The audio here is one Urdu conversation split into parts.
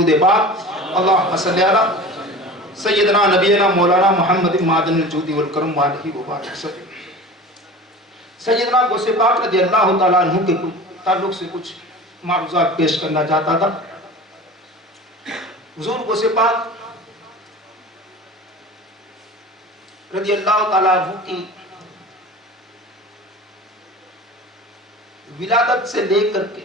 درود پاک اللہم صلی علی سیدنا نبینا مولانا محمد معدن الجود والکرم وعلیہ وبارک وسلم۔ سیدنا غوث پاک رضی اللہ تعالیٰ عنہ کے تعلق سے کچھ معروضات پیش کرنا چاہتا تھا۔ حضور غوث پاک رضی اللہ تعالیٰ عنہ کی ولادت سے لے کر کے،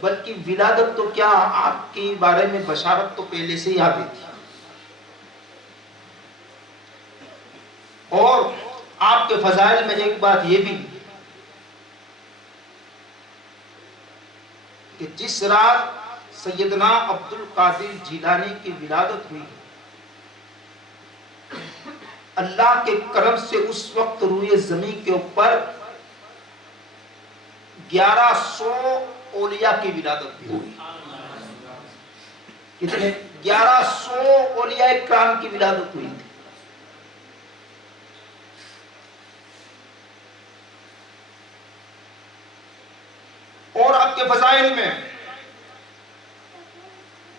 بلکہ ولادت تو کیا، آپ کے بارے میں بشارت تو پہلے سے ہی آتی تھی، اور آپ کے فضائل میں ایک بات یہ بھی کہ جس رات سیدنا عبد القادر جیلانی کی ولادت ہوئی، اللہ کے کرم سے اس وقت روئے زمین کے اوپر 1100 اولیاء کی ولادت بھی ہوئی۔ کتنے؟ 1100 اولیاء کرام کی ولادت ہوئی تھی۔ اور آپ کے فضائل میں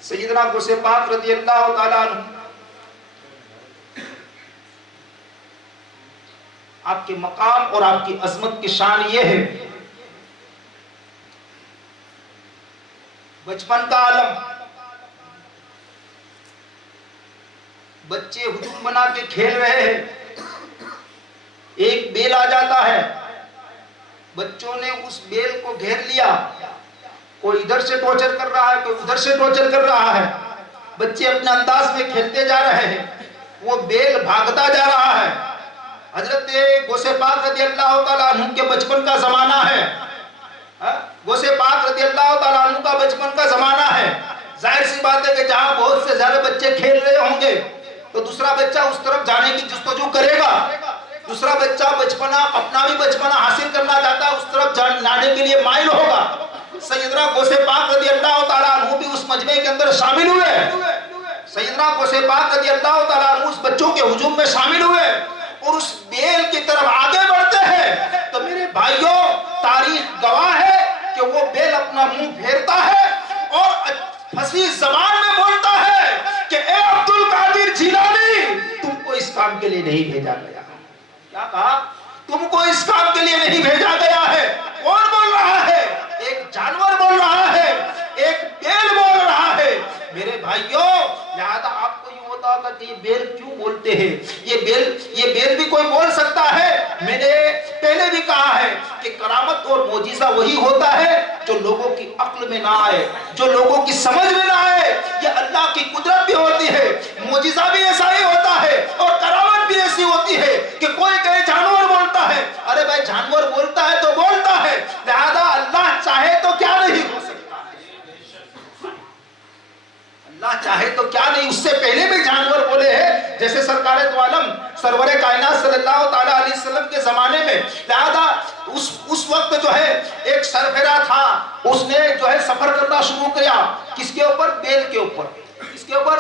سیدنا غوث پاک رضی اللہ تعالیٰ عنہ، آپ کے مقام اور آپ کی عظمت کی شان یہ ہے، بچپن کا عالم، بچے ہجوم بنا کے کھیل رہے ہیں، ایک بیل آ جاتا ہے، بچوں نے اس بیل کو گھیر لیا، کوئی ادھر سے ٹورچر کر رہا ہے، کوئی ادھر سے ٹورچر کر رہا ہے، بچے اپنے انداز میں کھیلتے جا رہے ہیں، وہ بیل بھاگتا جا رہا ہے۔ حضرت غوث پاک رضی اللہ تعالیٰ عنہ کے بچپن کا زمانہ ہے، غوث پاک رضی اللہ تعالیٰ عنہ کا بچپن کا زمانہ ہے۔ ظاہر سی بات ہے کہ جہاں بہت سے زیادہ بچے کھیل رہے ہوں گے تو دوسرا بچہ اس طرف جانے کی جستجو کرے گا، دوسرا بچہ بچپنا، اپنا بھی بچپنا حاصل کرنا چاہتا ہے، اس طرف جانے کے لیے مائل ہوگا۔ سیدنا غوث پاک رضی اللہ تعالیٰ عنہ بھی اس مجمع کے اندر شامل ہوئے، سیدنا غوث پاک رضی اللہ تعالیٰ عنہ اس بچوں کے ہجوم میں شامل ہوئے اور اس بیل کی طرف آگے بڑھتے ہیں تو میرے بھائیوں، تاریخ گواہ ہے کہ وہ بیل اپنا منہ پھیرتا ہے اور فصیح زبان میں بولتا ہے کہ اے عبد القادر جیلانی، تم کو اس کام کے لیے نہیں بھیجا گیا۔ کیا کہا؟ تم کو اس کام کے لیے نہیں بھیجا گیا ہے۔ کون بول رہا ہے؟ ایک جانور بول رہا ہے، ایک بیل بول رہا ہے۔ میرے بھائیوں، لہذا آپ کو یوں ہوتا ہوگا کہ یہ بیل کیوں بولتے ہیں؟ یہ بیل بھی کوئی بول سکتا ہے؟ میں نے پہلے بھی کہا ہے کہ کرامت اور معجزہ وہی ہوتا ہے جو لوگوں کی عقل میں نہ آئے، جو لوگوں کی سمجھ میں نہ آئے۔ یہ اللہ کی قدرت بھی ہوتی ہے، معجزہ بھی ایسا ہی ہوتا ہے اور کرامت بھی ایسی ہوتی ہے کہ کوئی کہے جانور بولتا ہے، ارے بھائی جانور بولتا ہے تو بولتا ہے، لہذا اللہ چاہے تو کیا نہیں ہو سکتا، اللہ چاہے تو کیا نہیں۔ اس سے پہلے بھی جانور بولے ہیں، جیسے سرکار دو عالم سرور کائنات صلی اللہ تعالیٰ علیہ وسلم کے زمانے میں، لہذا اس وقت جو ہے ایک سرفرا تھا، اس نے جو ہے سفر کرنا شروع کیا، کس کے اوپر؟ بیل کے اوپر۔ کس کے اوپر؟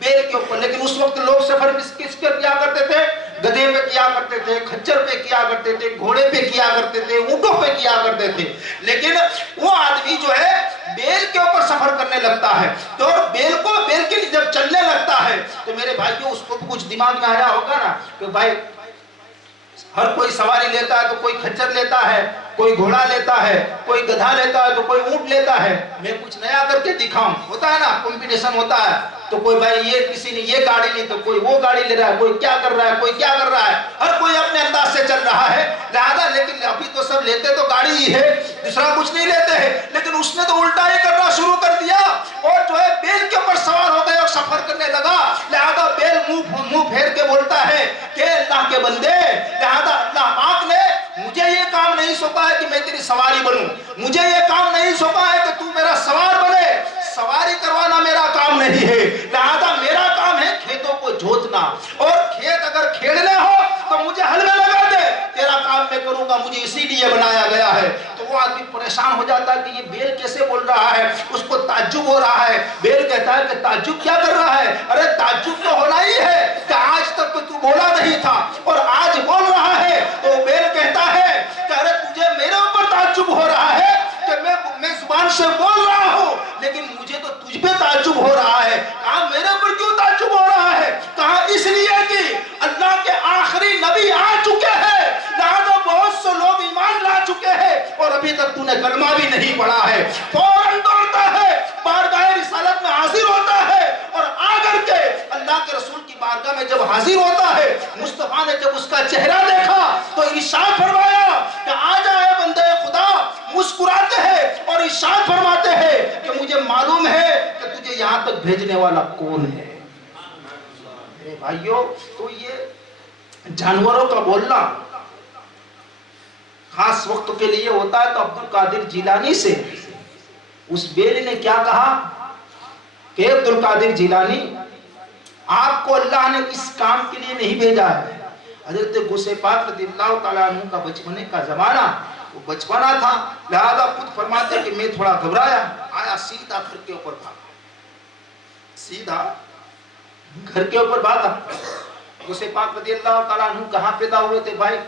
بیل کے اوپر۔ لیکن اس وقت لوگ سفر کس کے کیا کرتے تھے؟ گدھے پہ کیا کرتے تھے، کھچر پہ کیا کرتے تھے، گھوڑے پہ کیا کرتے تھے، اونٹوں پہ کیا کرتے تھے۔ لیکن وہ آدمی جو ہے بیل کے اوپر سفر کرنے لگتا ہے، تو بیل کے لیے جب چلنے لگتا ہے تو میرے بھائیوں، اس کو کچھ دماغ میں آیا ہوگا نا کہ بھائی ہر کوئی سواری لیتا ہے تو کوئی کھچر لیتا ہے، کوئی گھوڑا لیتا ہے، کوئی گدھا لیتا ہے تو کوئی اونٹ لیتا ہے، میں کچھ نیا کر کے دکھاؤں، ہوتا ہے نا، کمپٹیشن ہوتا ہے، تو کوئی بھائی یہ کسی نے یہ گاڑی لی تو کوئی وہ گاڑی لے رہا ہے، کوئی کیا کر رہا ہے، کوئی کیا کر رہا ہے، ہر کوئی اپنے انداز سے چل رہا ہے۔ لہذا لیکن ابھی تو سب لیتے تو گاڑی ہی ہے، دوسرا کچھ نہیں لیتے ہیں، لیکن اس نے تو الٹا ہی کرنا شروع کر دیا اور جو ہے بیل کے اوپر سوار ہو گئے اور سفر کرنے لگا۔ لہذا بیل منہ پھیر کے بولتا ہے کہ اللہ کے بندے، لہذا اللہ پاک نے مجھے یہ کام نہیں سونپا ہے کہ میں تیری سواری بنوں، مجھے یہ کام نہیں سونپا ہے کہ تو میرا سوار بنے، سواری کروانا میرا کام نہیں ہے، لہذا میرا کام ہے کھیتوں کو جوتنا، اور کھیت اگر کھیڑنے ہو تو مجھے ہل میں لگا دے، تیرا کام میں کروں گا، مجھے اسی لیے بنایا گیا ہے۔ تو وہ آدمی پریشان ہو جاتا ہے کہ یہ بیل کیسے بول رہا ہے، اس کو تعجب ہو رہا ہے۔ بیل کہتا ہے کہ تعجب کیا کر رہا ہے؟ ارے تعجب تو ہونا ہی ہے کہ آج تک تو بولا نہیں تھا اور آج بول رہا ہے۔ تو بیل کہتا ہے کہ ارے تجھے میرے اوپر تعجب ہو رہا ہے کہ میں زبان سے بول رہا ہوں، لیکن مجھے تو تجھ پہ تعجب ہو رہا ہے. کہا میرے پر کیوں تعجب ہو رہا ہے؟ کہا اس لیے کہ اللہ کے آخری نبی آ چکے ہیں، لہذا بہت سے لوگ ایمان لا چکے ہیں اور ابھی تک تو نے کلمہ بھی نہیں پڑھا ہے. فوراً دوڑتا ہے، بارگاہ رسالت میں حاضر ہوتا ہے اور آ کر کے اللہ کے رسول کی بارگاہ میں جب حاضر ہوتا ہے، مصطفیٰ نے جب اس کا چہرہ دیکھا تو ارشاد فرمایا کہ آ جائے بندے خدا. مسکراتے ہیں اور ارشاد فرماتے ہیں کہ مجھے معلوم ہے کہ تجھے یہاں تک بھیجنے والا کون ہے. میرے بھائیوں، تو یہ جانوروں کا بولنا خاص وقت کے لیے ہوتا ہے. تو عبد القادر جیلانی سے اس بیل نے کیا کہا کہ عبد القادر جیلانی، آپ کو اللہ نے اس کام کے لیے نہیں بھیجا ہے. حضرت غوث پاک رضی اللہ تعالیٰ عنہ کا بچپنے کا زمانہ وہ بچپنا تھا، لہذا خود فرماتے کہ میں تھوڑا گھبرایا، آیا سیدھا گھر کے اوپر بھاگا، سیدھا گھر کے اوپر بھاگا. غوث پاک رضی اللہ تعالیٰ عنہ کہاں پیدا ہوئے تھے بھائی؟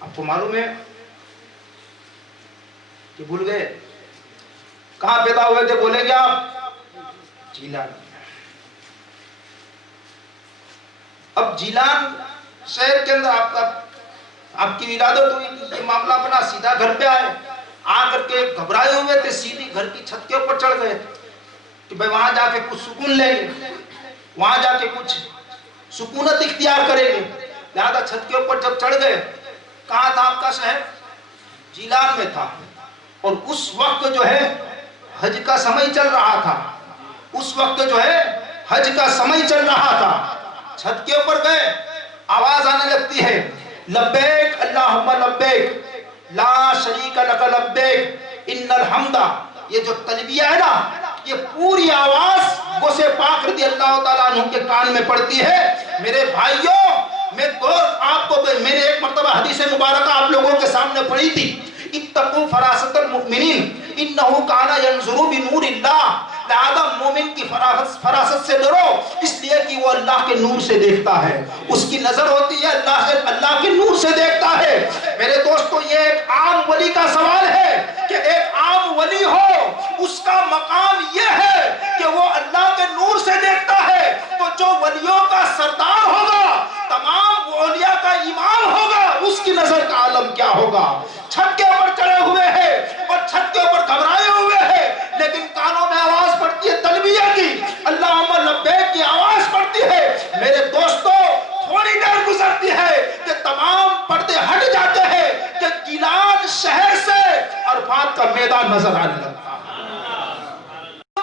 آپ کو معلوم ہے کہ بھول گئے؟ کہاں پیدا ہوئے تھے بولیں گے آپ؟ جیلان. اب جیلان شہر کے اندر آپ کی ولادت ہوئی، یہ معاملہ بنا، سیدھا گھر پہ آئے. آ کر کے گھبرائے ہوئے تھے، سیدھی گھر کی چھت کے اوپر چڑھ گئے کہ بھائی وہاں جا کے کچھ سکون لیں گے، وہاں جا کے کچھ سکونت اختیار کریں گے. لہذا چھت کے اوپر جب چڑھ گئے، کہاں تھا آپ کا شہر؟ جیلان میں تھا. اور اس وقت جو ہے حج کا سمے چل رہا تھا، اس وقت جو ہے حج کا سمے چل رہا تھا. چھت کے اوپر گئے، آواز آنے لگتی ہے، لبیک اللہم لبیک لا شریک لک لبیک ان الحمد. یہ جو تلبیہ ہے نا، یہ پوری آواز غوث پاک رضی اللہ تعالیٰ عنہ کے کان میں پڑتی ہے. میرے بھائیوں، میں نے ایک مرتبہ حدیث مبارکہ آپ لوگوں کے سامنے پڑھی تھی، اتقوا فراست المؤمنین انہو کان ینظر بنور اللہ. لہذا مومن کی فراست سے ڈرو، اس لیے کہ وہ اللہ کے نور سے دیکھتا ہے، اس کی نظر ہوتی ہے اللہ کے نور سے دیکھتا ہے. میرے دوستو، یہ ایک عام ولی کا سوال ہے کہ ایک عام ولی ہو، اس کا مقام یہ ہے کہ وہ اللہ کے نور سے دیکھتا ہے. تو جو ولیوں کا سردار ہوگا، تمام اولیاء کا امام ہوگا، اس کی نظر کا عالم کیا ہوگا؟ چھت کے اوپر چڑھے ہوئے ہیں اور چھت کے اوپر گھبرائے ہوئے ہیں، لیکن کانوں میں آواز پڑتی ہے تلبیہ کی، اللہم لبیک کی آواز پڑتی ہے. میرے دوستو، تھوڑی دیر گزرتی ہے کہ تمام پردے ہٹ جاتے ہیں کہ گیلان شہر سے عرفات کا میدان نظر آنے لگتا ہے.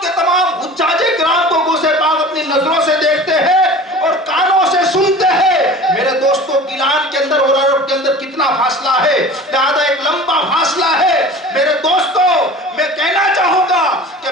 کہ تمام حجاج کرام کو غوث پاک اپنی نظروں سے دیکھتے ہیں اور کانوں سے سنتے ہیں. میرے دوستو، گیلان کے اندر اور عرب کے اندر کتنا فاصلہ ہے؟ لہذا ایک لمبا فاصلہ ہے. میرے دوستو، میں کہنا چاہوں گا کہ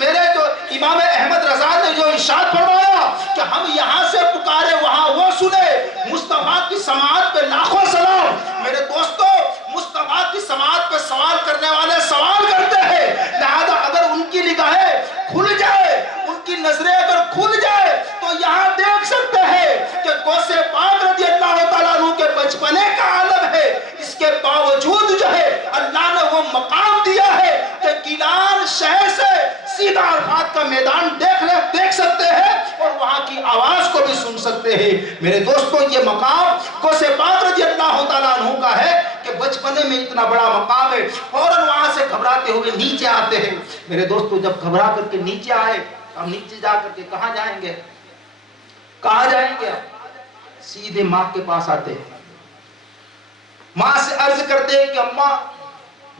میرے جو امام احمد رضا نے جو ارشاد فرمایا کہ ہم یہاں سے پکارے وہاں وہ سنے، مصطفیٰ کی سماعت پہ لاکھوں سلام. میرے دوستو، مصطفیٰ کی سماعت پہ سوال کرنے والے سوال کرتے ہیں، لہذا اگر ان کی نگاہیں کھل جائے، ان کی نظریں اگر کھل جائے تو یہاں دیکھ سکتے ہیں کہ غوث پاک رضی اللہ تعالیٰ عنہ کے بچپنے کا عالم ہے. اس کے باوجود جو ہے اللہ نے وہ مقام دیا ہے کہ گیلان شہر سے سیدھا عرفات کا میدان دیکھ سکتے ہیں اور وہاں کی آواز کو بھی سن سکتے ہیں. میرے دوستو، یہ مقام غوث پاک رضی اللہ تعالیٰ عنہ کا ہے کہ بچپنے میں اتنا بڑا مقام ہے. فوراً وہاں سے گھبراتے ہوئے نیچے آتے ہیں. میرے دوستو، جب گھبرا کر کے نیچے آئے، ہم نیچے جا کر کے کہاں جائیں گے؟ کہاں جائیں گے؟ سیدھے ماں کے پاس آتے ہیں. ماں سے عرض کرتے ہیں کہ اماں،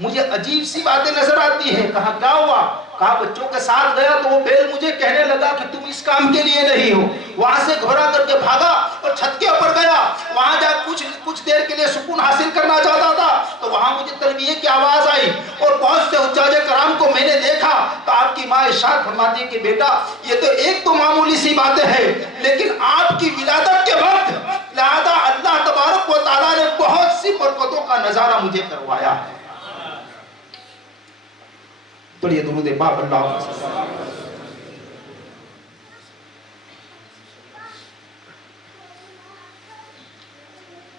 مجھے عجیب سی باتیں نظر آتی ہیں. کہا کیا ہوا؟ کہا بچوں کے ساتھ گیا تو وہ بیل مجھے کہنے لگا کہ تم اس کام کے لیے نہیں ہو. وہاں سے گھبرا کر کے بھاگا اور چھت کے اوپر گیا. وہاں جا کچھ دیر کے لیے سکون حاصل کرنا چاہتا تھا تو وہاں مجھے تلبیہ کی آواز آئی اور بہت سے حجاج کرام کو میں نے دیکھا. تو آپ کی ماں ارشاد فرماتی ہے کہ بیٹا، یہ تو ایک تو معمولی سی باتیں ہیں، لیکن آپ کی ولادت کے وقت لہذا اللہ تبارک و تعالیٰ نے بہت سی برکتوں کا نظارہ مجھے کروایا ہے. پڑھیے درود پاک اللہ.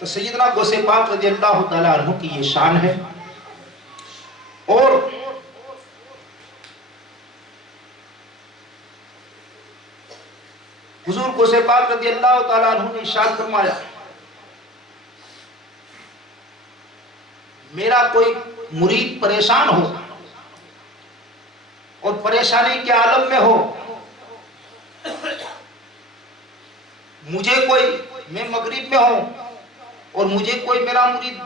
تو سیدنا غوث پاک رضی اللہ تعالیٰ عنہ کی یہ شان ہے. اور حضور غوث پاک رضی اللہ تعالیٰ عنہ نے ارشاد فرمایا میرا کوئی مرید پریشان ہو اور پریشانی کے عالم میں ہو، مجھے کوئی، میں مغرب میں ہوں اور مجھے کوئی میرا مرید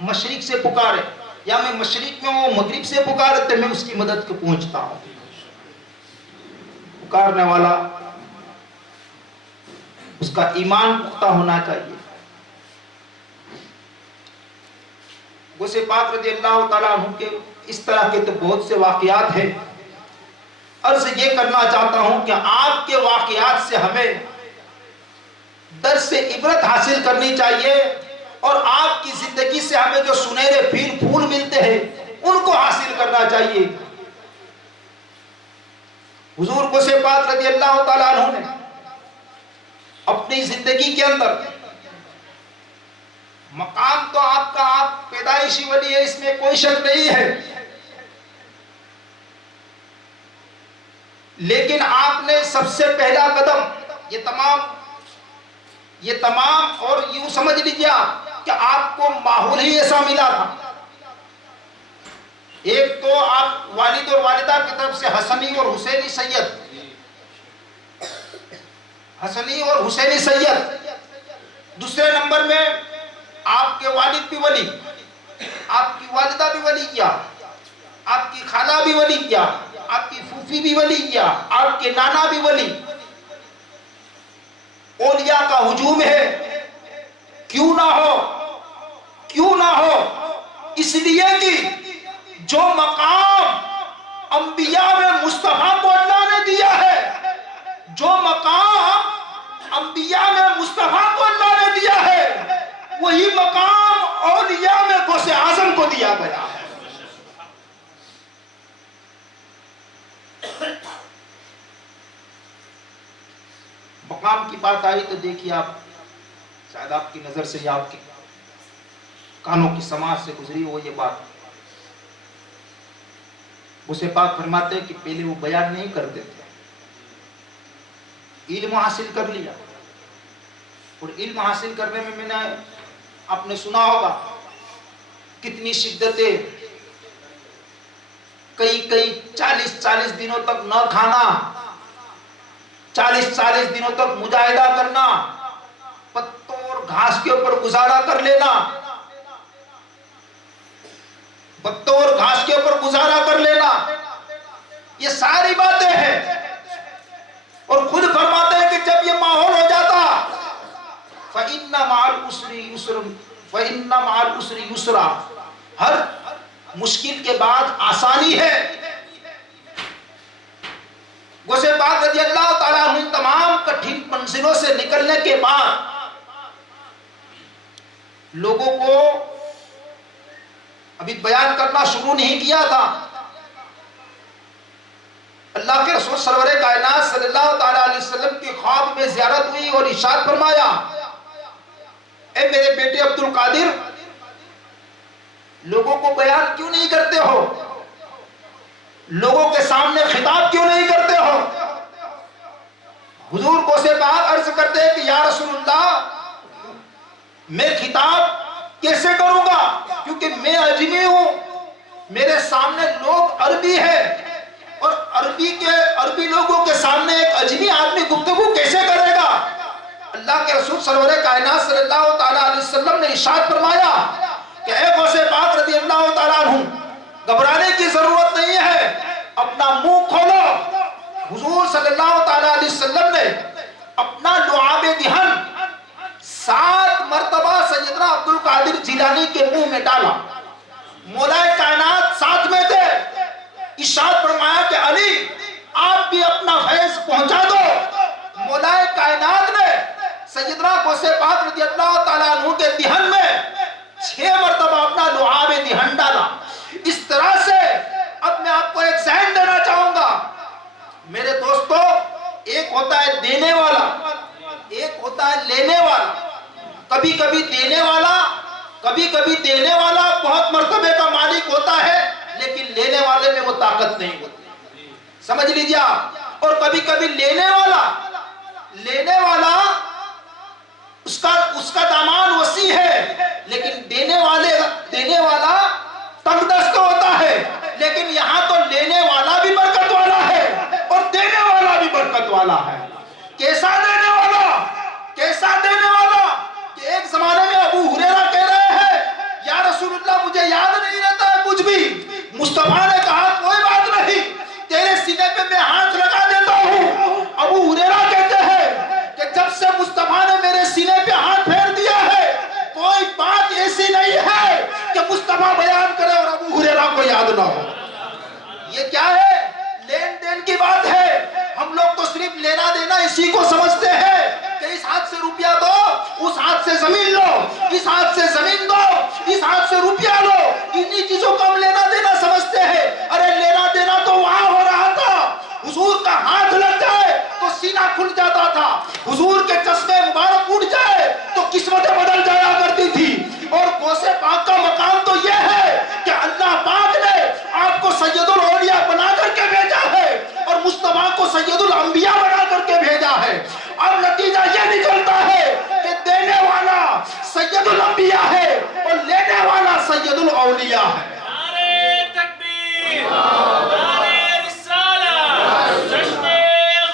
مشرق سے پکارے یا میں مشرق میں ہوں مغرب سے پکارے تو میں اس کی مدد کو پہنچتا ہوں۔ پکارنے والا اس کا ایمان پختہ ہونا چاہیے۔ غوث پاک رضی اللہ تعالیٰ عنہ کے اس طرح کے تو بہت سے واقعات ہیں۔ عرض یہ کرنا چاہتا ہوں کہ آپ کے واقعات سے ہمیں درس عبرت حاصل کرنی چاہیے اور آپ کی زندگی سے ہمیں جو سنہرے پھول ملتے ہیں ان کو حاصل کرنا چاہیے۔ حضور غوث پاک رضی اللہ تعالیٰ عنہ نے اپنی زندگی کے اندر مقام تو آپ کا آپ پیدائشی ولی ہے، اس میں کوئی شک نہیں ہے، لیکن آپ نے سب سے پہلا قدم یہ تمام اور یوں سمجھ لیجیے کہ آپ کو ماحول ہی ایسا ملا تھا۔ ایک تو آپ والد اور والدہ کی طرف سے حسنی اور حسینی سید، دوسرے نمبر میں آپ کے والد بھی ولی، آپ کی والدہ بھی ولی کیا، آپ کی خالہ بھی ولی کیا، آپ کی پھوپھی بھی ولی کیا، آپ کے نانا بھی ولی۔ اولیاء کا ہجوم ہے، کیوں نہ ہو، اس لیے کہ جو مقام انبیاء میں مصطفیٰ کو اللہ نے دیا ہے، جو مقام انبیاء میں مصطفیٰ کو اللہ نے دیا ہے، وہی مقام اولیاء میں غوث اعظم کو دیا گیا ہے۔ مقام کی بات آئی تو دیکھیے آپ، شاید آپ کی نظر سے یا آپ کے کانوں کی سماعت سے گزری ہو یہ بات۔ غوث پاک فرماتے ہیں کہ پہلے وہ بیان نہیں کرتے تھے، علم حاصل کر لیا، اور علم حاصل کرنے میں نے آپ نے سنا ہوگا کتنی شدتیں، کئی 40 دنوں تک نہ کھانا، 40 دنوں تک مجاہدہ کرنا، پتوں اور گھاس کے اوپر گزارا کر لینا، یہ ساری باتیں ہیں۔ اور خود فرماتے ہیں کہ جب یہ ماحول ہو جاتا فَإِنَّ مَعَ الْعُسْرِ يُسْرًا، ہر مشکل کے بعد آسانی ہے۔ غوث پاک رضی اللہ تعالیٰ عنہ تمام کٹھن منزلوں سے نکلنے کے بعد لوگوں کو ابھی بیان کرنا شروع نہیں کیا تھا، اللہ کے رسول سرور کائنات صلی اللہ تعالیٰ علیہ وسلم کی خواب میں زیارت ہوئی اور ارشاد فرمایا، اے میرے بیٹے عبد القادر، لوگوں کو بیان کیوں نہیں کرتے ہو؟ لوگوں کے سامنے خطاب کیوں نہیں کرتے ہو؟ حضور غوث پاک عرض کرتے ہیں کہ یا رسول اللہ، میں خطاب کیسے کروں گا؟ کیونکہ میں اجمی ہوں، میرے سامنے لوگ عربی ہیں، اور عربی لوگوں کے سامنے ایک اجمی آدمی گفتگو کیسے کرے گا؟ اللہ کے رسول سرور کائنات صلی اللہ تعالیٰ علیہ وسلم نے ارشاد فرمایا کہ اے غوث پاک رضی اللہ تعالیٰ عنہ، گھبرانے کی ضرورت نہیں ہے، اپنا منہ کھولو۔ حضور صلی اللہ تعالیٰ علیہ وسلم نے اپنا لعاب دہن 7 مرتبہ سیدنا عبد القادر جیلانی کے منہ میں ڈالا۔ مولا کائنات ساتھ میں تھے، ارشاد فرمایا کہ علی آپ بھی اپنا فیض پہنچا دو۔ مولا کائنات نے سیدنا غوث پاک رضی اللہ تعالیٰ عنہ کے دہن میں 6 مرتبہ اپنا لعاب دہن ڈالا۔ اس طرح سے اب میں آپ کو ایک ذہن دینا چاہوں گا میرے دوستو، ایک ہوتا ہے دینے والا، ایک ہوتا ہے لینے والا۔ کبھی کبھی دینے والا بہت مرتبے کا مالک ہوتا ہے، لیکن لینے والے میں وہ طاقت نہیں ہوتی، سمجھ لیجیے آپ۔ اور کبھی کبھی لینے والا لینے والا اس کا دامان وسیع ہے، لیکن دینے والا تنگ دست ہوتا ہے. لیکن یہاں تو لینے والا بھی برکت والا ہے اور دینے والا بھی برکت والا ہے. کیسا دینے والا کہ ایک زمانے میں ابو ہریرہ کہہ رہے ہیں یا رسول اللہ مجھے یاد نہیں رہتا ہے کچھ بھی. مصطفیٰ نے کہا کوئی بات نہیں، تیرے سینے پہ میں ہاتھ لگا دیتا ہوں. ابو ہریرہ کہتے ہیں کہ جب سے مصطفیٰ نے میرے سینے پہ ہاتھ پھیر دیا ہے کوئی بات ایسی نہیں ہے کہ مصطفیٰ بیان کرے اور ابو ہریرہ کو یاد نہ ہو. یہ کیا ہے؟ لین دین کی بات ہے. ہم لوگ تو صرف لینا دینا اسی کو سمجھتے ہیں کہ اس ہاتھ سے روپیہ دو، اس ہاتھ سے زمین لو، اس ہاتھ سے زمین دو، اس ہاتھ سے روپیہ لو. انہی چیزوں کو ہم لینا دینا سمجھتے ہیں. ارے لینا دینا تو وہاں ہو رہا تھا. حضور کا ہاتھ لگ جائے تو سینہ کھل جاتا تھا، حضور کے چشمے مبارک اٹھ جائے تو قسمتیں بدل جایا کرتی تھی. اور غوث پاک کا مقام تو یہ ہے کہ اللہ پاک نے آپ کو سید الاولیاء بنا کر کے بھیجا ہے اور مصطفیٰ کو سید الانبیاء بنا کر کے بھیجا ہے. اب نتیجہ یہ نکلتا ہے کہ دینے والا سید الانبیاء ہے اور لینے والا سید الاولیاء ہے. نعرہ تکبیر، نعرہ رسالہ، جشن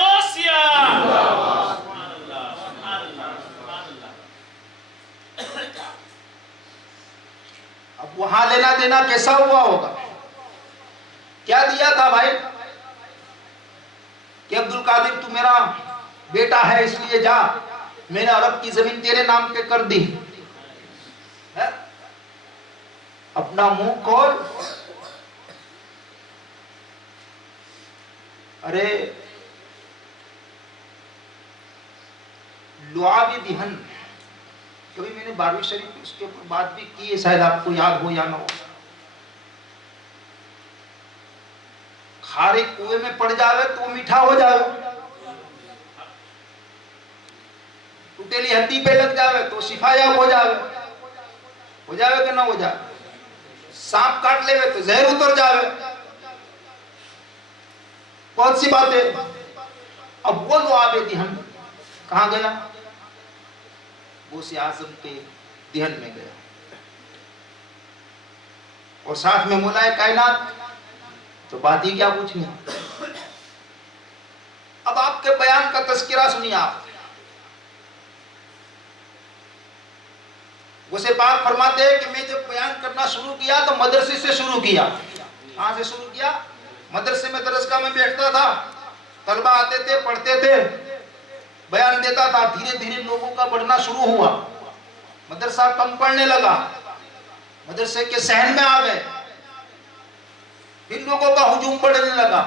غوثیہ. سبحان اللہ، سبحان اللہ، سبحان اللہ. اب وہاں لینا دینا کیسا ہوا ہوگا؟ کیا دیا تھا بھائی کہ عبد القادر تو میرا بیٹا ہے اس لیے جا، میں نے عرب کی زمین تیرے نام پہ کر دی. اپنا منہ کھول. ارے لعاب دہن، کبھی میں نے 12ویں شریف اس کے اوپر بات بھی کی ہے، شاید آپ کو یاد ہو یا نہ ہو. کھارے کنویں میں پڑ جاوے تو وہ میٹھا ہو جاوے، ٹوٹیلی ہڈی پہ لگ جاوے تو شفا یاب ہو جاوے کہ نہ ہو جاوے. سانپ کاٹ لے تو زہر اتر جاوے. بہت سی باتیں. اب وہ لعاب دہن کہاں گیا؟ غوث اعظم کے دہن میں گیا اور ساتھ میں مولا کائنات. تو بات ہی کیا پوچھنی. اب آپ کے بیان کا تذکرہ سنیے. آپ غوث پاک فرماتے ہیں کہ میں جب بیان کرنا شروع کیا تو مدرسے سے شروع کیا. کہاں سے شروع کیا؟ مدرسے میں درسگاہ میں بیٹھتا تھا، طلبہ آتے تھے، پڑھتے تھے، بیان دیتا تھا. دھیرے دھیرے لوگوں کا بڑھنا شروع ہوا، مدرسہ کم پڑھنے لگا، مدرسے کے صحن میں آ گئے، پھر لوگوں کا ہجوم بڑھنے لگا.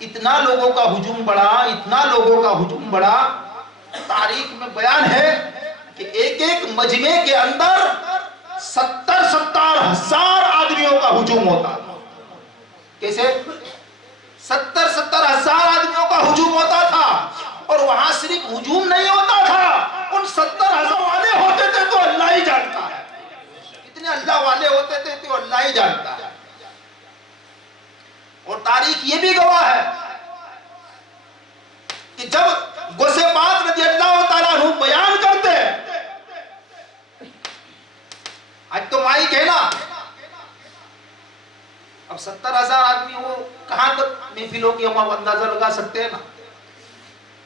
اتنا لوگوں کا ہجوم بڑھا، تاریخ میں بیان ہے کہ ایک ایک مجمع کے اندر 70 ہزار آدمیوں کا ہجوم ہوتا تھا. کیسے؟ 70 ہزار آدمیوں کا ہجوم ہوتا تھا. اور وہاں صرف ہجوم نہیں ہوتا تھا، ان 70 ہزار والے ہوتے تھے تو اللہ ہی جانتا ہے کتنے اللہ والے ہوتے تھے تو اللہ ہی جانتا ہے. اور تاریخ یہ بھی گواہ ہے کہ جب غوث پاک رضی اللہ تعالیٰ عنہ بیان کرتے، آج تو مائک ہے نا، اب 70 ہزار آدمی ہو کہاں تک محفلوں کی ہم اندازہ لگا سکتے ہیں نا.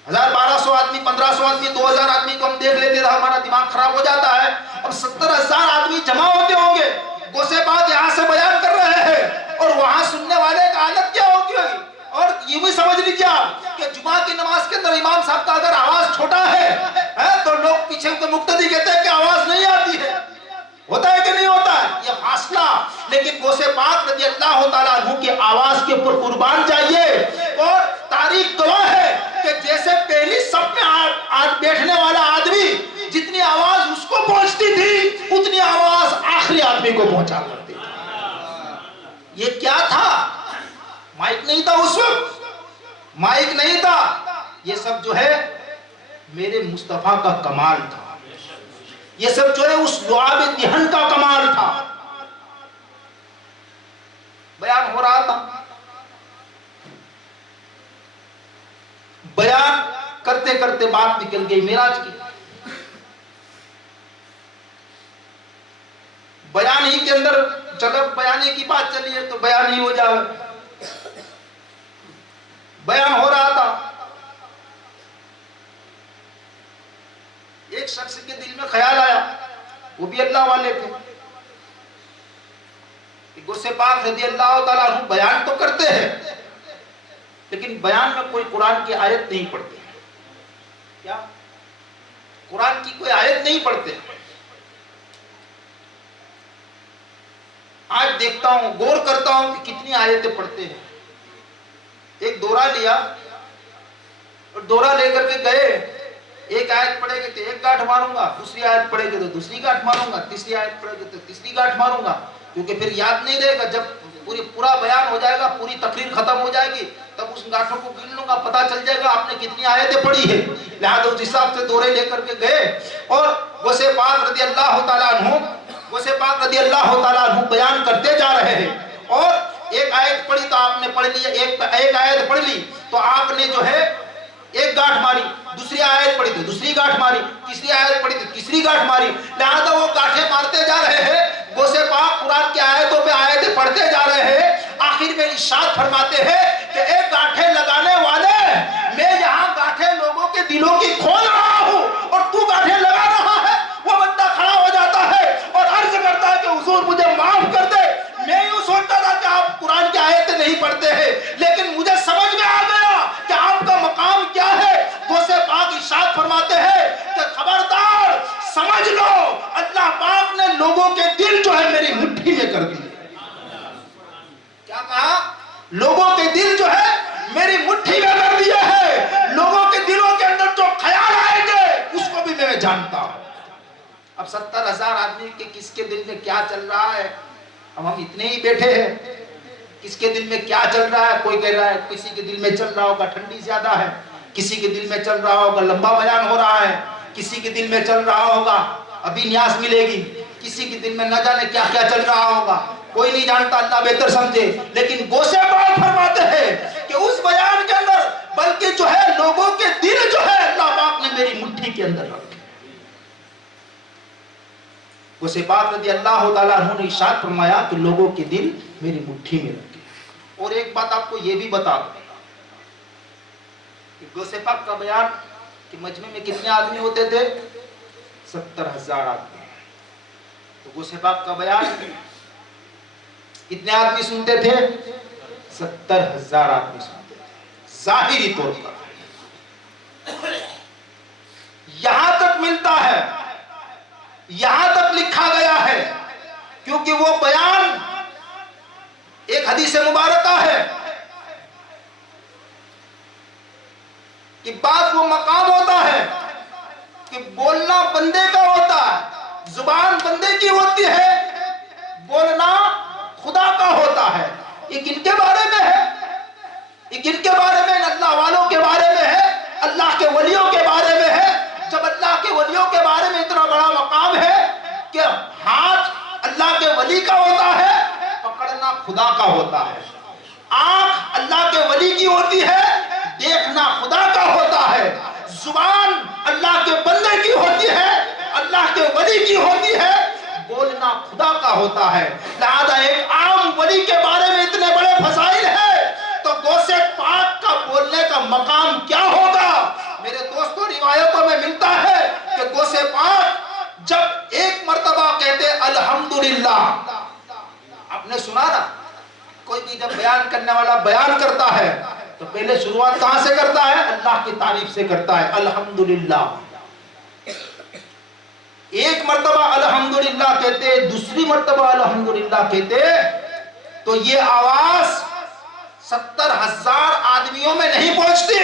1200 آدمی، 1500 آدمی، 2000 آدمی کو ہم دیکھ لیتے تھے ہمارا دماغ خراب ہو جاتا ہے. اب 70 ہزار آدمی جمع ہوتے ہوں گے. غوث پاک یہاں سے بیان کر رہے ہیں اور وہاں سننے والے کا حالت کیا ہوگی. اور یہ بھی سمجھ لیجیے کہ جمعہ کی نماز کے اندر امام صاحب کا اگر آواز چھوٹا ہے تو لوگ پیچھے کے مقتدی کہتے ہیں کہ آواز نہیں آتی ہے. ہوتا ہے کہ نہیں ہوتا ہے یہ فاصلہ. لیکن غوث پاک رضی اللہ تعالیٰ عنہ کی آواز کے اوپر قربان چاہیے. اور تاریخ گواہ ہے کہ جیسے پہلی صف میں بیٹھنے والا آدمی جتنی آواز اس کو پہنچتی تھی اتنی آواز آخری آدمی کو پہنچا کرتی تھی. یہ کیا تھا؟ مائک نہیں تھا اس وقت، مائک نہیں تھا. یہ سب جو ہے میرے مصطفیٰ کا کمال تھا. یہ سب جو ہے اس لعاب دہن کا کمال تھا. بیان ہو رہا تھا، بیان کرتے کرتے کرتے بات نکل گئی معراج کی. بیان ہی کے اندر جب بیانے کی بات چلی ہے تو بیان ہی ہو جائے. بیان ہو رہا تھا, ایک شخص کے دل میں خیال آیا, وہ بھی اللہ والے تھے. غوث پاک رضی اللہ تعالیٰ عنہ بیان تو کرتے ہیں لیکن بیان میں کوئی قرآن کی آیت نہیں پڑھتے. کیا قرآن کی کوئی آیت نہیں پڑھتے؟ آج دیکھتا ہوں, غور کرتا ہوں کہ کتنی آیتیں پڑھتے ہیں. ایک دورہ لیا اور دورہ لے کر کے گئے, ایک آیت پڑھے گے تو ایک گاٹھ ماروں گا, دوسری آیت پڑھے گے تو دوسری گاٹھ ماروں گا, تیسری آیت پڑھے گے تو تیسری گاٹھ ماروں گا, کیونکہ پھر یاد نہیں رہے گا. جب پورا بیان ہو جائے گا, پوری تقریر ختم ہو جائے گی, تب اس گاٹھوں کو گن لوں گا, پتہ چل جائے گا آپ نے کتنی آیتیں پڑھی ہے. لہذا اس حساب سے دورے لے کر کے گئے اور غوث پاک رضی اللہ تعالیٰ عنہ بیان کرتے جا رہے ہیں. اور ایک آیت پڑھی تو آپ نے پڑھ لی, ایک آیت پڑھ لی تو آپ نے جو ہے ایک گاٹھ ماری, دوسری آیت پڑھی تو دوسری گاٹھ ماری, تیسری آیت پڑھی تو تیسری گاٹھ ماری. لہذا وہ گاٹھیں مارتے جا رہے ہیں. غوث پاک قرآن کی آیتوں پہ آیتیں پڑھتے جا رہے ہیں. آخر میں ارشاد فرماتے ہیں کہ ایک گاٹھیں لگانے والے, میں یہاں گاٹھیں لوگوں کے دلوں کی کھول رہا ہوں اور تو گاٹھیں لگا رہا ہے. وہ بندہ کھڑا ہو جاتا ہے اور عرض کرتا ہے کہ حضور مجھے معاف کر دے. میں یوں سوچتا تھا کہ آپ قرآن کی آیتیں نہیں پڑھتے ہیں, لیکن مجھے سمجھ میں آ گیا کہ آپ کا مقام کیا ہے. غوث پاک ارشاد فرماتے ہیں کہ خبردار سمجھ لو, اللہ پاک نے لوگوں کے دل جو ہے میری مٹھی میں کر دیے. کیا کہا؟ لوگوں کے دل جو ہے میری مٹھی میں کر دیا ہے. لوگوں کے دلوں کے اندر جو خیال آئیں گے اس کو بھی میں جانتا ہوں. اب 70,000 آدمی کے کس کے دل میں کیا چل رہا ہے, اب ہم اتنے ہی بیٹھے ہیں, کس کے دل میں کیا چل رہا ہے. کوئی کہہ رہا ہے کسی کے دل میں چل رہا ہوگا ٹھنڈی زیادہ ہے, کسی کے دل میں چل رہا ہوگا لمبا بیان ہو رہا ہے, کسی کے دل میں چل رہا ہوگا ابھی نیاز ملے گی, کسی کے دل میں نہ جانے کیا کیا چل رہا ہوگا, کوئی نہیں جانتا, اللہ بہتر سمجھے. لیکن غوث پاک فرماتے ہیں کہ اس بیان کے اندر بلکہ جو ہے لوگوں کے دل جو ہے اللہ پاک نے میری مٹھی کے اندر رکھے. غوث پاک رضی اللہ تعالیٰ عنہ نے ارشاد فرمایا کہ لوگوں کے دل میری مٹھی میں رکھے. اور ایک بات آپ کو یہ بھی بتا دوں کہ غوث پاک کا بیان کہ مجمع میں کتنے آدمی ہوتے تھے, 70,000 آدمی. تو غوث پاک کا بیان کتنے آدمی سنتے تھے, 70,000 آدمی سنتے تھے ظاہری طور پر. یہاں تک ملتا ہے, یہاں تک لکھا گیا ہے, کیونکہ وہ بیان ایک حدیث مبارکہ ہے کہ بعض وہ مقام ہوتا ہے کہ بولنا بندے کا ہوتا ہے, زبان بندے کی ہوتی ہے, بولنا خدا کا ہوتا ہے. یہ کن کے بارے میں ہے؟ یہ کن کے بارے میں؟ اللہ والوں کے بارے میں ہے, اللہ کے ولیوں کے بارے میں ہے. جب اللہ کے ولیوں کے بارے میں اتنا بڑا مقام ہے کہ ہاتھ اللہ کے ولی کا ہوتا ہے, پکڑنا خدا کا ہوتا ہے, آنکھ اللہ کے ولی کی ہوتی ہے, دیکھنا خدا کا ہوتا ہے, زبان اللہ کے بندے کی ہوتی ہے, اللہ کے ولی کی ہوتی ہے, بولنا خدا کا ہوتا ہے. لہذا ایک عام ولی کے بارے میں اتنے بڑے فضائل ہیں تو غوث پاک کا بولنے کا مقام کیا ہوگا. میرے دوستوں, روایتوں میں ملتا ہے کہ غوث پاک جب ایک مرتبہ کہتے الحمدللہ, آپ نے سنا نا, کوئی بھی جب بیان کرنے والا بیان کرتا ہے تو پہلے شروعات کہاں سے کرتا ہے؟ اللہ کی تعریف سے کرتا ہے, الحمدللہ. ایک مرتبہ الحمدللہ کہتے, دوسری مرتبہ الحمدللہ کہتے تو یہ آواز 70,000 آدمیوں میں نہیں پہنچتی,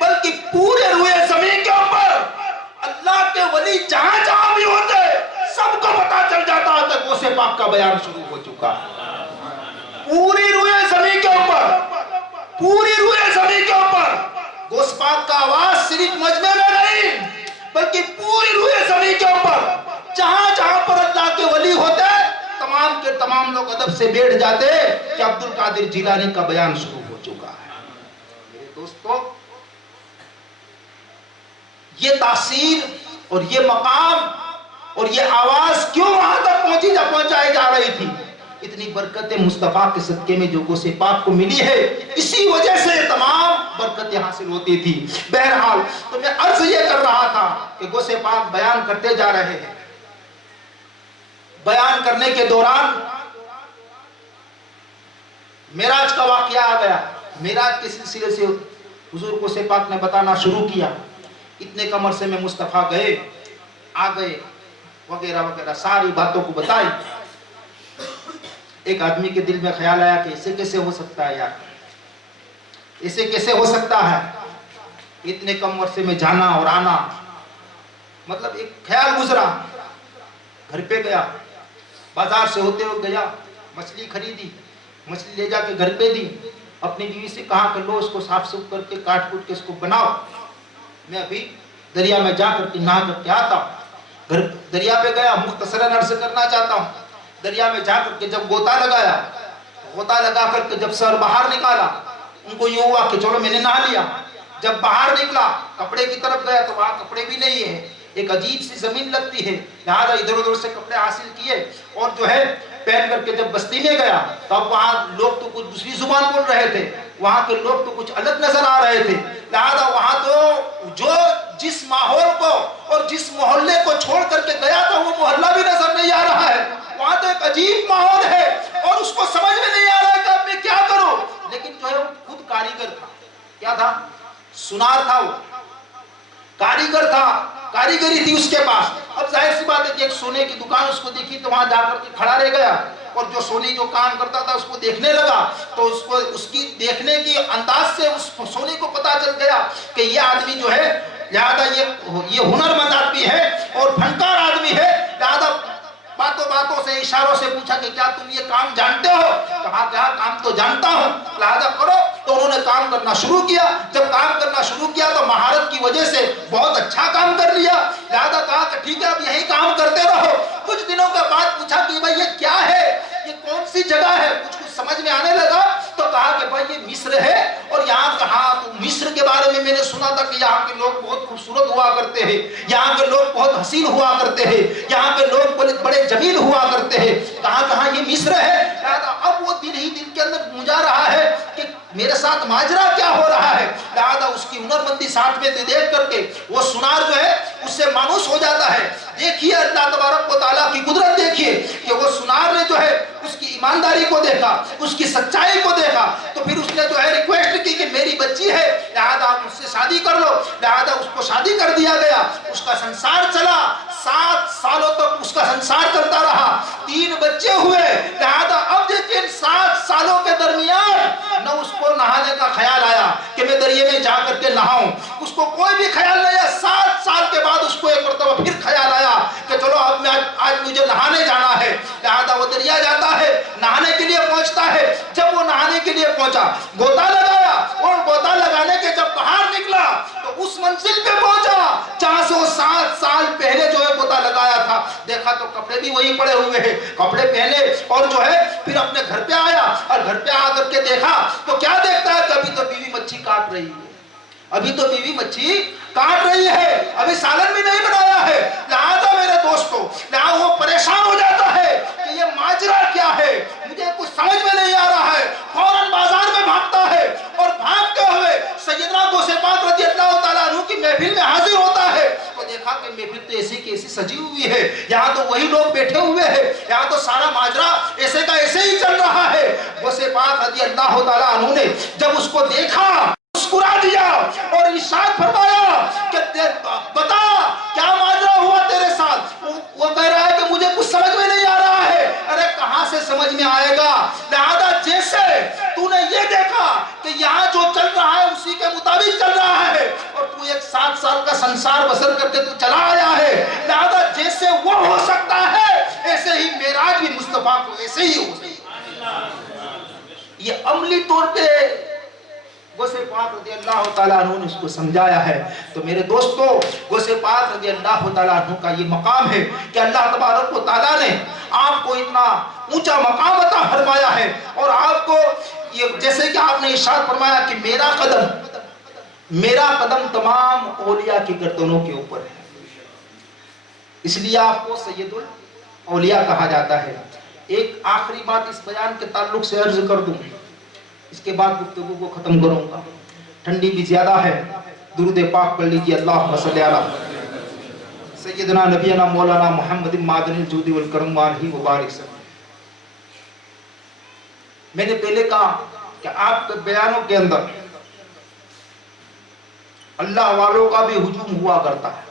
بلکہ پورے روئے زمین کے اوپر اللہ کے ولی جہاں جہاں بھی ہوتے سب کو پتا چل جاتا ہے کہ غوث پاک کا بیان شروع ہو چکا ہے. پوری روئے زمین کے اوپر, پوری روئے زمین کے اوپر غوث پاک کا آواز صرف مجمع میں نہیں بلکہ پوری روئے زمین کے اوپر جہاں جہاں پر اللہ کے ولی ہوتے تمام کے تمام لوگ ادب سے بیٹھ جاتے کہ عبد القادر جیلانی کا بیان شروع ہو چکا ہے. میرے دوستو, یہ تاثیر اور یہ مقام اور یہ آواز کیوں وہاں تک پہنچائی جا رہی تھی؟ اتنی برکتیں مصطفیٰ کے صدقے میں جو غوث پاک کو ملی ہے، اسی وجہ سے تمام برکتیں حاصل ہوتی تھی۔ بہرحال تو میں عرض یہ کر رہا تھا کہ غوث پاک بیان کرتے جا رہے ہیں۔ بیان کرنے کے دوران معراج کا واقعہ آ گیا۔ معراج کے سلسلے سے حضور غوث پاک نے بتانا شروع کیا۔ اتنے کم عرصے میں مصطفیٰ آ گئے وغیرہ وغیرہ ساری باتوں کو بتائی۔ ایک آدمی کے دل میں خیال آیا کہ ایسے کیسے ہو سکتا ہے یار، ایسے کیسے ہو سکتا ہے، اتنے کم عرصے میں جانا اور آنا، مطلب ایک خیال گزرا۔ گھر پہ گیا، بازار سے ہوتے ہوئے گیا، مچھلی خریدی، مچھلی لے جا کے گھر پہ دی، اپنی بیوی سے کہا کہ لو اس کو صاف ستھرا کر کے کاٹ کوٹ کے اس کو بناؤ، میں ابھی دریا میں جا کر کے نہا کر کے آتا ہوں۔ دریا پہ گیا، مختصراً عرض کرنا چاہتا ہوں، دریا میں جا کر کے جب غوطہ لگایا، غوطہ لگا کر کے جب سر باہر نکالا، ان کو یہ ہوا کہ چلو میں نے نہا لیا۔ جب باہر نکلا، کپڑے کی طرف گیا تو وہاں کپڑے بھی نہیں ہے، ایک عجیب سی زمین لگتی ہے، لہٰذا ادھر ادھر سے کپڑے حاصل کیے اور جو ہے پہن کر کے جب بستی میں گیا تو اب وہاں لوگ تو کچھ دوسری زبان بول رہے تھے، وہاں کے لوگ تو کچھ الگ نظر آ رہے تھے، لہٰذا وہاں تو جو جس ماحول کو اور جس محلے کو چھوڑ کر کے گیا تھا وہ محلہ بھی نظر نہیں آ رہا ہے، وہاں تو ایک عجیب ماحول ہے اور اس کو سمجھ میں نہیں آ رہا ہے کہ اب میں کیا کروں۔ لیکن جو ہے وہ خود کاریگر تھا، کیا تھا؟ سنار تھا، وہ کاریگر تھا، کاریگری تھی اس کے پاس۔ اب ظاہر سی بات ہے کہ ایک سونے کی دکان اس کو دیکھی تو وہاں جا کر کے کھڑا رہ گیا اور جو سونے جو کام کرتا تھا اس کو دیکھنے لگا تو اس کی دیکھنے کی انداز سے اس سونے کو پتا چل گیا کہ یہ آدمی جو ہے لہذا یہ ہنرمند آدمی ہے اور فنکار آدمی ہے، لہذا باتوں سے اشاروں سے پوچھا کہ کیا تم یہ کام جانتے ہو؟ کہا کہ ہاں کام تو جانتا ہوں، لہذا کرو۔ تو انہوں نے کام کرنا شروع کیا۔ جب کام کرنا شروع کیا تو مہارت کی وجہ سے بہت اچھا کام کر لیا، لہذا کہا کہ ٹھیک ہے اب یہی کام کرتے رہو۔ کچھ دنوں کے بعد پوچھا کہ بھائی یہ کیا ہے، یہ کون سی جگہ ہے؟ کچھ سمجھ میں آنے لگا تو کہا کہ بھائی یہ مصر ہے اور یہاں کہا تو مصر کے بارے میں نے سنا تھا کہ یہاں کے لوگ بہت خوبصورت ہوا کرتے ہیں، یہاں کے لوگ بہت حسین ہوا کرتے ہیں، یہاں کے لوگ بڑے جمیل ہوا کرتے ہیں۔ کہاں یہ مصر ہے۔ اب وہ دل ہی دل کے اندر گونجا رہا ہے کہ میرے ساتھ ماجرا کیا ہو رہا ہے، لہذا اس کی ہنرمندی ساتھ میں دیکھ کر کے وہ سنار جو ہے اس سے مانوس ہو جاتا ہے۔ دیکھیے اللہ تبارک و تعالیٰ کی قدرت، دیکھیے کہ وہ سنار نے جو ہے اس کی ایمانداری کو دیکھا، اس کی سچائی کو دیکھا، تو پھر اس نے جو ہے ریکویسٹ کی کہ میری بچی ہے لہذا آپ اس سے شادی کر لو، لہذا اس کو شادی کر دیا گیا۔ اس کا سنسار چلا، 7 سالوں تک اس کا سنسار چلتا رہا، 3 بچے ہوئے، لہذا اب لیکن 7 سالوں کے درمیان نہ اس کو نہانے کا خیال آیا کہ میں دریا میں جا کر کے نہاؤں، اس کو کوئی بھی خیال نہیں آیا۔ 7 سال کے بعد اس کو ایک مرتبہ پھر خیال آیا کہ چلو اب آج مجھے نہانے جانا ہے، لہذا وہ دریا جاتا ہے، نہانے کے لیے پہنچتا ہے۔ جب وہ نہانے کے لیے پہنچا، غوطہ لگایا اور غوطہ لگانے کے جب باہر نکلا تو اس منزل پہ پہنچا جہاں سے وہ 7 سال پہلے جو ہے غوطہ لگایا تھا۔ دیکھا تو کپڑے بھی وہی پڑے ہوئے ہیں، کپڑے پہنے اور جو ہے پھر اپنے گھر پہ آیا اور گھر پہ آ کر کے دیکھا تو کیا دیکھتا ہے کہ ابھی تو بیوی مچھی کاٹ رہی ہے، ابھی تو بیوی مچھی کاٹ رہی ہے، ابھی سالن بھی نہیں بنایا ہے۔ لہذا میرے دوستو لہذا وہ پریشان ہو جاتا ہے کہ یہ ماجرا کیا ہے، مجھے کچھ سمجھ میں نہیں آ رہا ہے۔ فوراً بازار میں بھاگتا ہے اور بھاگتے ہوئے سیدنا غوث پاک رضی اللہ تعالیٰ عنہ کی محفل میں حاضر ہوتا ہے تو دیکھا کہ محفل تو ایسی کی ایسی سجی ہوئی ہے، یہاں تو وہی لوگ بیٹھے ہوئے ہیں، یہاں تو سارا ماجرا ایسے کا ایسے ہی چل رہا ہے۔ غوث پاک رضی اللہ تعالیٰ عنہ نے جب اس کو دیکھا مسکرا دیا اور ارشاد فرمایا کہ بتا کیا ماجرا ہوا تیرے ساتھ؟ وہ کہہ رہا ہے کہ مجھے کچھ سمجھ میں نہیں آ رہا ہے۔ ارے کہاں سے سمجھ میں آئے گا، لہذا جیسے تو نے یہ دیکھا کہ یہاں جو چل رہا ہے اسی کے مطابق چل رہا ہے اور تو ایک 7 سال کا سنسار بسر کر کے تو چلا آیا ہے، لہذا جیسے وہ ہو سکتا ہے ایسے ہی معراج بھی مصطفیٰ کو ایسے ہی ہو سکتا ہے۔ یہ عملی طور پہ غوث پاک رضی اللہ تعالیٰ عنہ نے اس کو سمجھایا ہے۔ تو میرے دوستو غوث پاک رضی اللہ تعالیٰ عنہ کا یہ مقام ہے کہ اللہ تبارک و تعالیٰ نے آپ کو اتنا اونچا مقام عطا فرمایا ہے اور آپ کو یہ جیسے کہ آپ نے ارشاد فرمایا کہ میرا قدم تمام اولیاء کی گردنوں کے اوپر ہے، اس لیے آپ کو سید الاولیاء کہا جاتا ہے۔ ایک آخری بات اس بیان کے تعلق سے عرض کر دوں، اس کے بعد گفتگو کو ختم کروں گا، ٹھنڈی بھی زیادہ ہے، درود پاک پڑھ لیجیے، اللہم صلی علی سیدنا نبینا مولانا محمد معدن الجود والکرم علیہ وبارک وسلم۔ میں نے پہلے کہا کہ آپ کے بیانوں کے اندر اللہ والوں کا بھی ہجوم ہوا کرتا ہے۔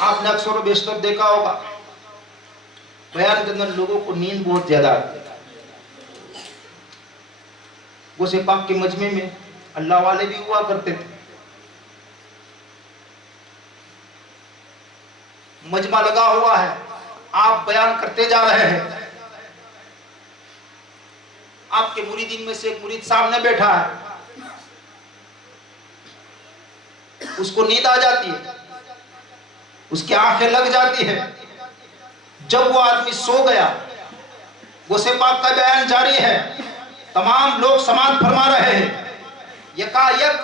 آپ نے اکثر و بیشتر دیکھا ہوگا بیان کے اندر لوگوں کو نیند بہت زیادہ آتی ہے۔ غوث پاک کے مجمع میں اللہ والے بھی ہوا کرتے تھے، مجمع لگا ہوا ہے، آپ بیان کرتے جا رہے ہیں، آپ کے مریدین میں سے ایک مرید سامنے بیٹھا ہے، اس کو نیند آ جاتی ہے، اس کی آنکھیں لگ جاتی ہے۔ جب وہ آدمی سو گیا، غوث پاک کا بیان جاری ہے، تمام لوگ سماعت فرما رہے ہیں، یکایک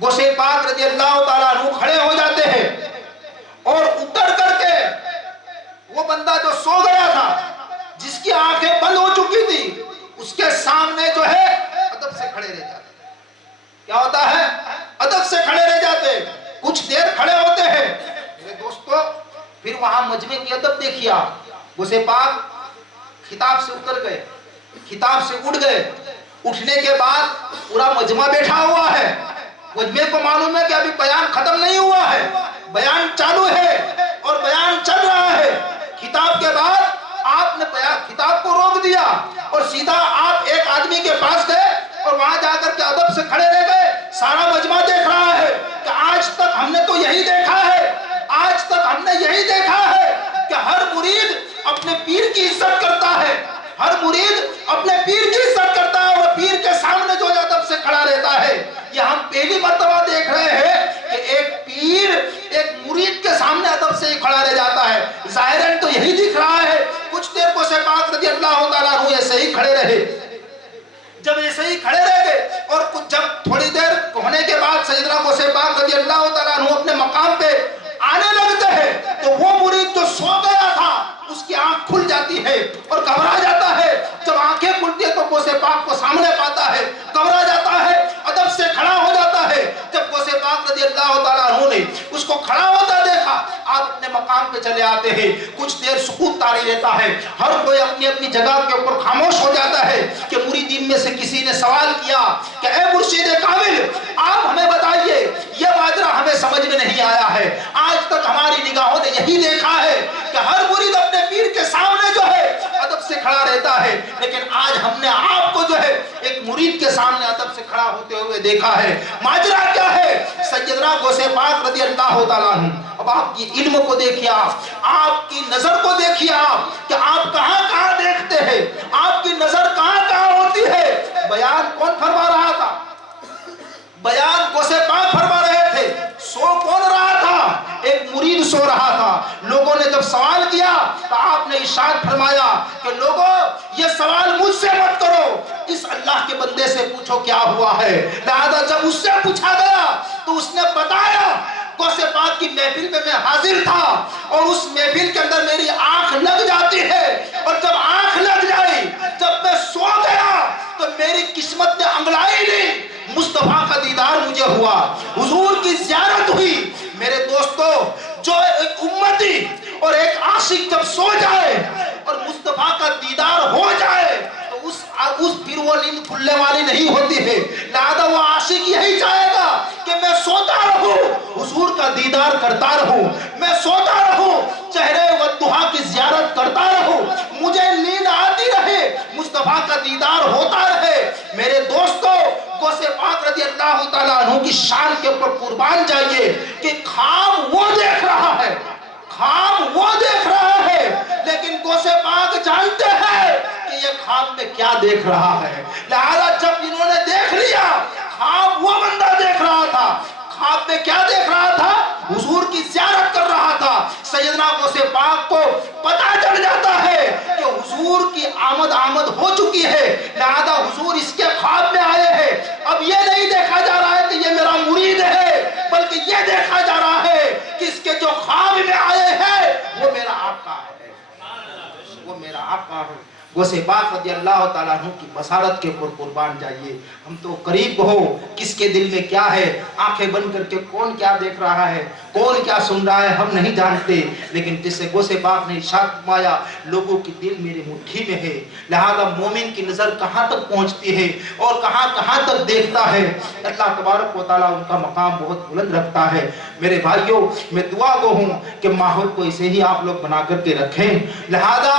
غوث پاک رضی اللہ تعالیٰ عنہ کھڑے ہو جاتے ہیں اور اتر کر کے وہ بندہ جو سو گیا تھا، جس کی آنکھیں بند ہو چکی تھی، اس کے سامنے جو ہے ادب سے کھڑے رہ جاتے۔ کیا ہوتا ہے؟ ادب سے کھڑے رہ جاتے، کچھ دیر کھڑے ہوتے ہیں۔ میرے دوستو، پھر وہاں مجمع کی ادب دیکھیا، غوث پاک خطاب سے اتر گئے، خطاب سے اٹھ گئے، اٹھنے کے بعد پورا مجمع بیٹھا ہوا ہے، مجمع کو معلوم ہے کہ ابھی بیان ختم نہیں ہوا ہے، بیان چالو ہے اور بیان چل رہا ہے۔ خطاب کے بعد آپ نے خطاب کو روک دیا اور سیدھا آپ ایک آدمی کے پاس گئے اور وہاں جا کر کے ادب سے کھڑے رہ گئے۔ سارا مجمع دیکھ رہا ہے کہ آج تک ہم نے تو یہی دیکھا ہے، آج تک ہم نے یہی دیکھا ہے کہ ہر مرید اپنے پیر کی عزت کرتا ہے، ہر مرید اپنے پیر کی عزت کرتا ہے اور پیر کے سامنے جو ادب سے کھڑا رہتا ہے۔ یہ ہم پہلی مرتبہ دیکھ رہے ہیں کہ ایک پیر ایک مرید کے سامنے ادب سے کھڑا رہ جاتا ہے۔ ظاہراً تو یہی دکھ رہا ہے۔ کچھ دیر غوث پاک رضی اللہ تعالیٰ عنہ ایسے ہی کھڑے رہے، جب ایسے ہی کھڑے رہ گئے اور جب تھوڑی دیر ہونے کے بعد سیدنا غوث پاک رضی اللہ تعالیٰ عنہ اپنے مقام پہ آنے لگتے ہیں تو وہ مرید جو سو گیا تھا اس کی آنکھ کھل جاتی ہے اور گھبرا جاتا ہے۔ جب آنکھیں کھلتی ہے تو غوث پاک کو سامنے پاتا ہے، گھبرا جاتا ہے، ادب سے کھڑا ہو جاتا ہے۔ جب غوث پاک رضی اللہ تعالیٰ عنہ نے اس کو کھڑا ہوتا دیکھا، آپ اپنے مقام پہ چلے آتے ہیں، کچھ دیر سکوت طاری رہتا ہے، ہر کوئی اپنی اپنی جگہ کے اوپر خاموش ہو جاتا ہے کہ مریدین میں سے کسی نے سوال کیا کہ اے مرشد کامل، آپ ہمیں بتائیے، یہ ماجرا ہمیں سمجھ میں نہیں آیا ہے، آج تک ہماری نگاہوں نے یہی دیکھا ہے کہ ہر مرید اپنے پیر کے سامنے جو ہے ادب سے کھڑا رہتا ہے، لیکن آج ہم نے آپ کو جو ہے ایک مرید کے سامنے ادب سے کھڑا ہوتے ہوئے دیکھا ہے، ماجرا کیا ہے؟ سیدنا غوث پاک رضی اللہ تعالیٰ عنہ، اب آپ کی علم کو دیکھیے، آپ کی نظر کو دیکھیے، آپ کہ آپ کہاں کہاں دیکھتے ہیں، آپ کی نظر کہاں کہاں ہوتی ہے۔ بیان کون فرما رہا تھا؟ بیان غوث پاک فرما رہے تھے، سو کون رہا تھا؟ ایک مرید سو رہا تھا۔ لوگوں نے جب سوال کیا تو آپ نے ارشاد فرمایا کہ لوگوں یہ سوال مجھ سے مت کرو، اس اللہ کے بندے سے پوچھو کیا ہوا ہے۔ لہذا جب اس سے پوچھا گیا تو اس نے بتایا غوث پاک کی محفل میں میں حاضر تھا اور اس محفل کے اندر میری آنکھ لگ جاتی ہے، اور جب آنکھ لگ جائی، جب میں سو گیا تو میری قسمت نے انگڑائی لی، مصطفیٰ کا دیدار مجھے ہوا، حضور کی زیارت ہوئی۔ میرے دوستو، جو ایک امتی اور ایک عاشق جب سو جائے اور مصطفیٰ کا دیدار ہو جائے تو اس پھر وہ نیند کھلنے والی نہیں ہوتی ہے۔ لہذا وہ عاشق یہی چاہے گا کہ میں سوتا رہوں، حضور کا دیدار کرتا رہوں، میں سوتا رہوں، چہرے والضحیٰ کی زیارت کرتا رہوں، مجھے نیند آتی رہے، مصطفیٰ کا دیدار ہوتا رہے۔ میرے دوستو، غوث پاک رضی اللہ تعالیٰ عنہ کی شان کے اوپر قربان جائیے کہ خواب وہ دیکھ رہا ہے، خواب وہ دیکھ رہا ہے، لیکن غوث پاک جانتے ہیں کہ یہ خواب میں کیا دیکھ رہا ہے۔ لہذا جب انہوں نے دیکھ لیا، خواب وہ بندہ دیکھ رہا تھا، خواب میں کیا دیکھ رہا تھا؟ حضور کی زیارت کر رہا تھا۔ سیدنا غوث پاک کو پتہ چل جاتا ہے کہ حضور کی آمد ہو چکی ہے، لہذا حضور اس کے خواب میں آئے ہیں۔ اب یہ نہیں دیکھا جا رہا ہے کہ یہ میرا مرید ہے، بلکہ یہ دیکھا جا رہا ہے کہ اس کے جو خواب میں آئے ہیں وہ میرا آقا ہے، وہ میرا آقا ہے۔ غوث پاک رضی اللہ تعالیٰ عنہ کی بصارت کے اوپر قربان جائیے۔ ہم تو قریب ہو کس کے دل میں کیا ہے، آنکھیں بند کر کے کون کیا دیکھ رہا ہے، کون کیا سن رہا ہے، ہم نہیں جانتے، لیکن جس سے غوث پاک نے ارشاد فرمایا لوگوں کی دل میرے مٹھی میں ہے، لہذا مومن کی نظر کہاں تک پہنچتی ہے اور کہاں تک دیکھتا ہے، اللہ تبارک و تعالیٰ ان کا مقام بہت بلند رکھتا ہے۔ میرے بھائیوں، میں دعا گو ہوں کہ ماحول کو اسے ہی آپ لوگ بنا کر کے رکھیں، لہذا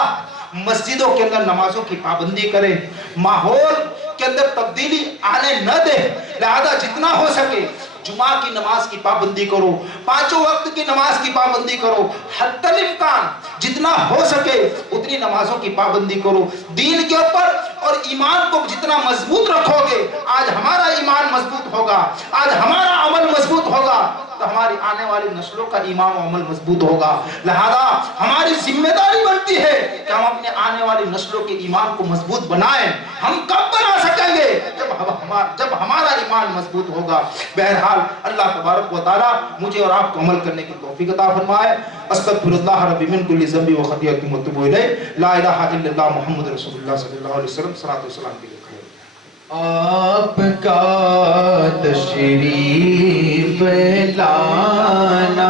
مسجدوں کے اندر نمازوں کی پابندی کریں، ماحول کے اندر تبدیلی آنے نہ دے، لہذا جتنا ہو سکے جمعہ کی نماز کی پابندی کرو، 5 وقت کی نماز کی پابندی کرو، حتی الامکان جتنا ہو سکے اتنی نمازوں کی پابندی کرو، دین کے اوپر اور ایمان کو جتنا مضبوط رکھو گے، آج ہمارا ایمان مضبوط ہوگا، آج ہمارا عمل مضبوط ہوگا تو ہماری آنے والی نسلوں کا ایمان و عمل مضبوط ہوگا۔ لہذا ہماری ذمہ داری بنتی ہے کہ ہم اپنے آنے والی نسلوں کے ایمان کو مضبوط بنائیں۔ ہم کب بنا سکیں گے؟ جب ہمارا ایمان مضبوط ہوگا۔ بہرحال اللہ تبارک و تعالیٰ مجھے اور آپ کو عمل کرنے کی توفیق عطا فرمائے۔ استغفر اللہ ربی من کل ذنب و خطیئۃ و اتوب الیہ، لا الہ الا اللہ محمد رسول اللہ صلی اللہ علیہ وسلم، صلاۃ و سلام کے لیے کھڑے۔ آپ کا تشریف لانا